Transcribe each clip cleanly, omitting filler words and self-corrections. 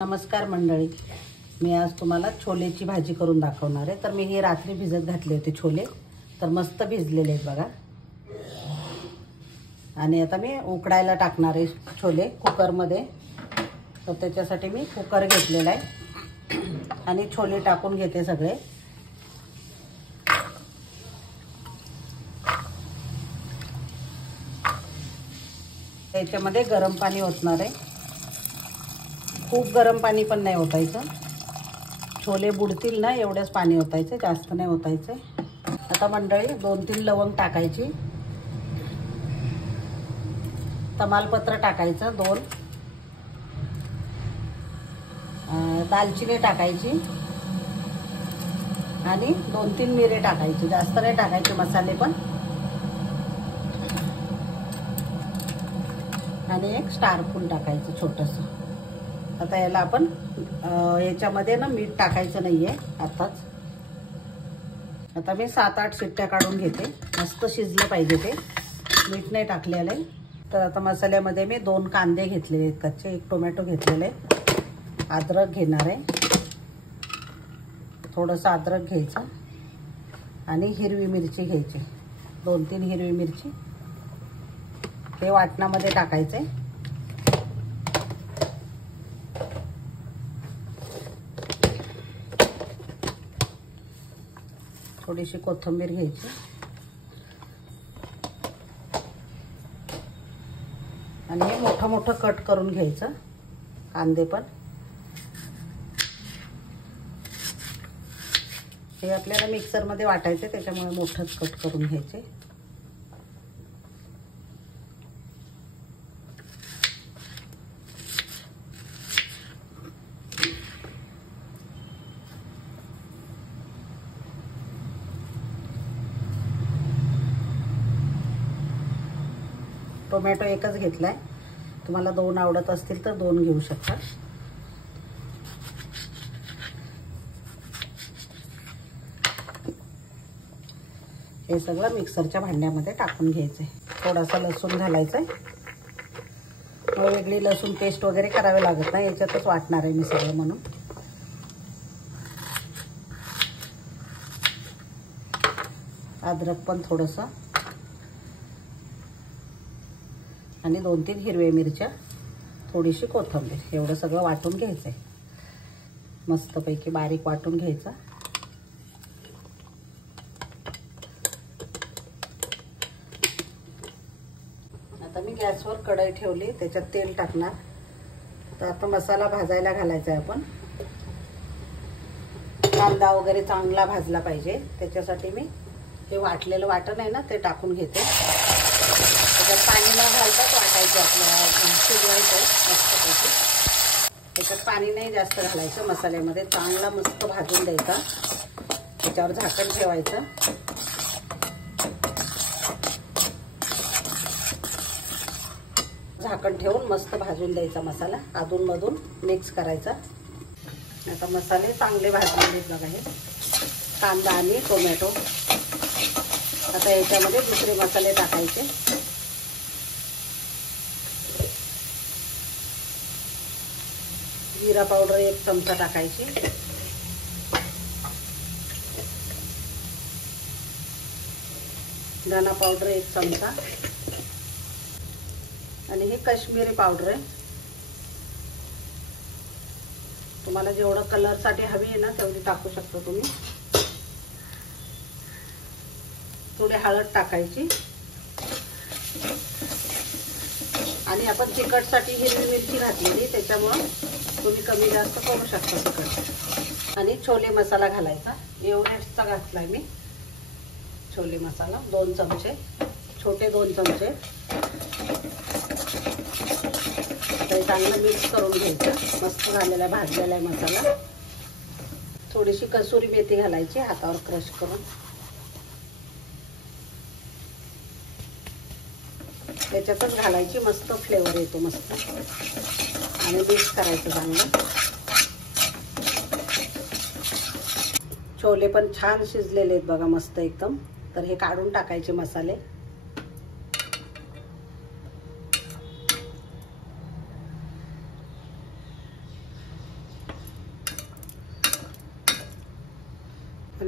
नमस्कार मंडळी, मी आज तुम्हाला छोलेची भाजी करून दाखवणार आहे। तर मी हे रात्री भिजत घातले होते छोले, तर मस्त भिजलेले आहेत बघा। आणि आता मी उकडायला टाकणार आहे छोले कुकरमध्ये। तर त्याच्यासाठी मी कुकर घेतलेला आहे आणि छोले टाकून घेते सगळे। त्याच्यामध्ये गरम पाणी ओतणार आहे। खूप गरम पाणी पण नाही ओतायचं, छोले बुडतील ना एवढंच पाणी ओतायचं, जास्त नाही ओतायचं। आता मंडळी 2-3 लवंग टाकायची, तमालपत्र टाकायचं 2, दालचिनी टाकायची आणि 2-3 मिरे टाकायची, जास्त नाही टाकायचे मसाले पण। आणि एक स्टार फूल टाकायचं छोटंसं। आता याला आपण याच्यामध्ये ना मीठ टाकायचं नाहीये आताच। आता मी 7-8 शिट्ट्या काढून घेते, मस्त शिजलं पाहिजे ते, मीठ नाही टाकलेलं आहे। तर आता मसाल्यामध्ये मी 2 कांदे घेतलेले आहेत कच्चे, 1 टोमॅटो घेतलेले आहे, अद्रक घेणार आहे, थोडंसं अद्रक घ्यायचं आणि हिरवी मिरची घ्यायची, 2-3 हिरवी मिरची हे वाटणामध्ये टाकायचे। थोडीशी कोथिंबीर घ्यायची आणि हे मोठं मोठं कट करून घ्यायचं कांदे पण। हे आपल्याला मिक्सरमध्ये वाटायचे, त्याच्यामुळे मोठंच कट करून घ्यायचे। टोमॅटो एकच घेतलाय, तुम्हाला 2 आवडत असतील तर 2 घेऊ शकता। हे सगळं मिक्सरच्या भांड्यामध्ये टाकून घ्यायचंय। थोडासा लसूण घालायचा, वेगळी लसूण पेस्ट वगैरे करावी लागत नाही, याच्यातच वाटणार आहे मी सगळं म्हणून। अद्रक पण थोडंसं आणि 2-3 हिरव्या मिरच्या, थोडीशी कोथिंबीर, एवढं सगळं वाटून घ्यायचंय, मस्तपैकी बारीक वाटून घ्यायचं। आता मी गॅसवर कढई ठेवली, त्याच्यात तेल टाकणार। तर आता मसाला भाजायला घालायचा आहे आपण। कांदा वगैरे चांगला भाजला पाहिजे, त्याच्यासाठी मी हे वाटलेलं वाटण आहे ना ते टाकून घेते। त्याच्यात पाणी न घालताच वाटायचं, आपल्याला शिजवायचं मस्तपैकी। त्याच्यात पाणी नाही जास्त घालायचं, मसाल्यामध्ये चांगला मस्त भाजून द्यायचा। त्याच्यावर झाकण ठेवायचं। झाकण ठेवून मस्त भाजून द्यायचा मसाला, अधूनमधून मिक्स करायचा। आता मसाले चांगले भाजलेले बघा, हे कांदा आणि टोमॅटो। आता याच्यामध्ये दुसरे मसाले टाकायचे। जिरा पावडर 1 चमचा टाकायची, धना पावडर 1 चमचा आणि हे काश्मीरी पावडर आहे। तुम्हाला जेवढं कलरसाठी हवी आहे ना तेवढी टाकू शकता तुम्ही। थोडी हळद टाकायची आणि आपण तिखटसाठी हिरवी मिरची घातलेली, त्याच्यामुळे तुम्ही कमी जास्त करू शकता तिखट। आणि छोले मसाला घालायचा, एव्हरेस्टचा घातलाय मी छोले मसाला, 2 चमचे, छोटे 2 चमचे। ते चांगलं मिक्स करून घ्यायचं, मस्त झालेला भाजलेला आहे मसाला। थोडीशी कसुरी मेथी घालायची हातावर क्रश करून, त्याच्यातच घालायची, मस्त फ्लेवर येतो मस्त। आणि मिक्स करायचं चांगलं। छोले पण छान शिजलेले आहेत बघा, मस्त एकदम। तर हे काढून टाकायचे मसाले।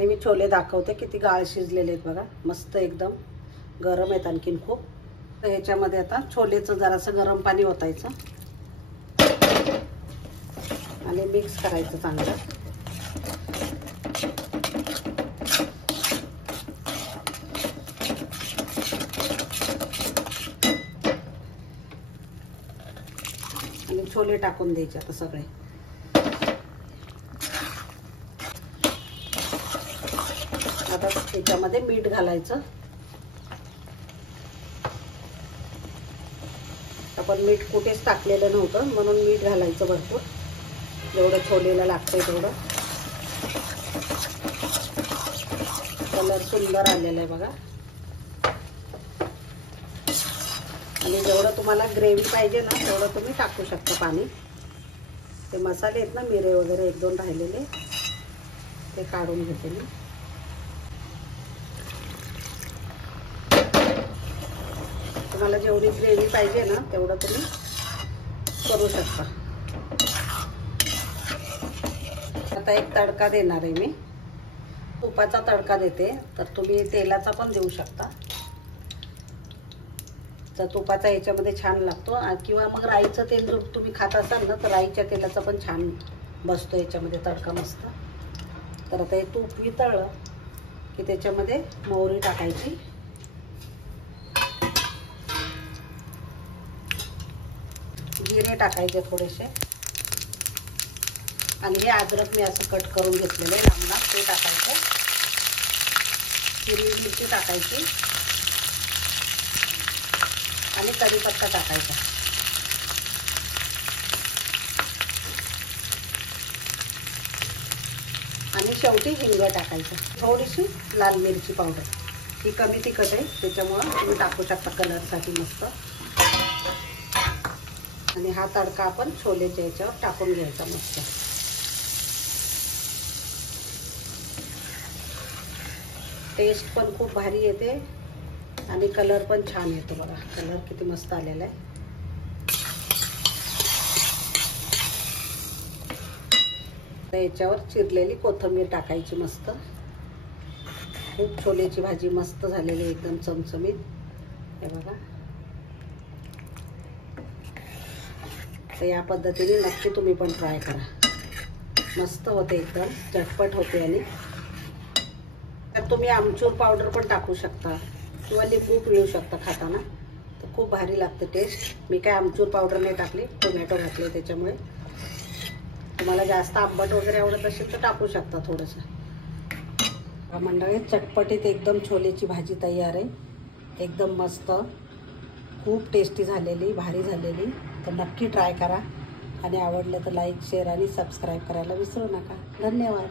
आणि मी छोले दाखवते किती गाळ शिजलेले आहेत बघा, मस्त एकदम गरम आहेत आणखीन खूप. तर ह्याच्यामध्ये आता छोलेचं जरासं गरम पाणी ओतायचं आणि मिक्स करायचं चांगलं. आणि छोले टाकून द्यायचे आता सगळे. आता त्याच्यामध्ये मीठ घालायचं. आपण मीठ कुठेच टाकलेलं नव्हतं म्हणून मीठ घालायचं भरपूर, जेवढं छोलेला लागतंय तेवढं. कलर सुंदर आलेला आहे बघा. आणि जेवढं तुम्हाला ग्रेव्ही पाहिजे ना तेवढं तुम्ही टाकू शकता पाणी. ते मसाले आहेत ना मिरे वगैरे 1-2 राहिलेले ते काढून घेते मी. तुम्हाला जेवढी ग्रेव्ही पाहिजे ना तेवढं तुम्ही करू शकता. आता एक तडका देणार आहे मी. तुपाचा तडका देते, तर तुम्ही तेलाचा पण देऊ शकता. तर तुपाचा याच्यामध्ये छान लागतो, किंवा मग राईचं तेल जर तुम्ही खात असाल ना तर राईच्या तेलाचा पण छान बसतो याच्यामध्ये तडका मस्त. तर आता हे तूप वितळलं की त्याच्यामध्ये मोहरी टाकायची. जिरे टाकायचे थोडेसे. आणि हे अद्रक मी असं कट करून घेतलेलं आहे लांबला, ते टाकायचं. हिरवी मिरची टाकायची आणि कढीपत्ता टाकायचा. आणि शेवटी हिंग टाकायचं. थोडीशी लाल मिरची पावडर, ही कमी तिखट आहे त्याच्यामुळं तुम्ही टाकू शकता कलरसाठी मस्त. आणि हा तडका आपण छोलेच्या याच्यावर टाकून घ्यायचा मस्त. टेस्ट पण खूप भारी येते आणि कलर पण छान येतो बघा. कलर किती मस्त आलेला आहे. याच्यावर चिरलेली कोथिंबीर टाकायची मस्त. खूप छोलेची भाजी मस्त झालेली एकदम चमचमीत. हे बघा, तर या पद्धतीने नक्की तुम्ही पण ट्राय करा. मस्त होते, एकदम झटपट होते. आणि तर तुम्ही आमचूर पावडर पण टाकू शकता किंवा लिंबू पिळू शकता खाताना, तर खूप भारी लागते टेस्ट. मी काय आमचूर पावडर नाही टाकली, टोमॅटो घातले त्याच्यामुळे. तुम्हाला जास्त आंबट वगैरे आवडत असेल तर टाकू शकता थोडंसं. मंडळी, चटपटीत एकदम छोलेची भाजी तयार आहे. एकदम मस्त, खूप टेस्टी झालेली, भारी झालेली. तर नक्की ट्राय करा. आणि आवडलं तर लाईक, शेअर आणि सबस्क्राईब करायला विसरू नका. धन्यवाद.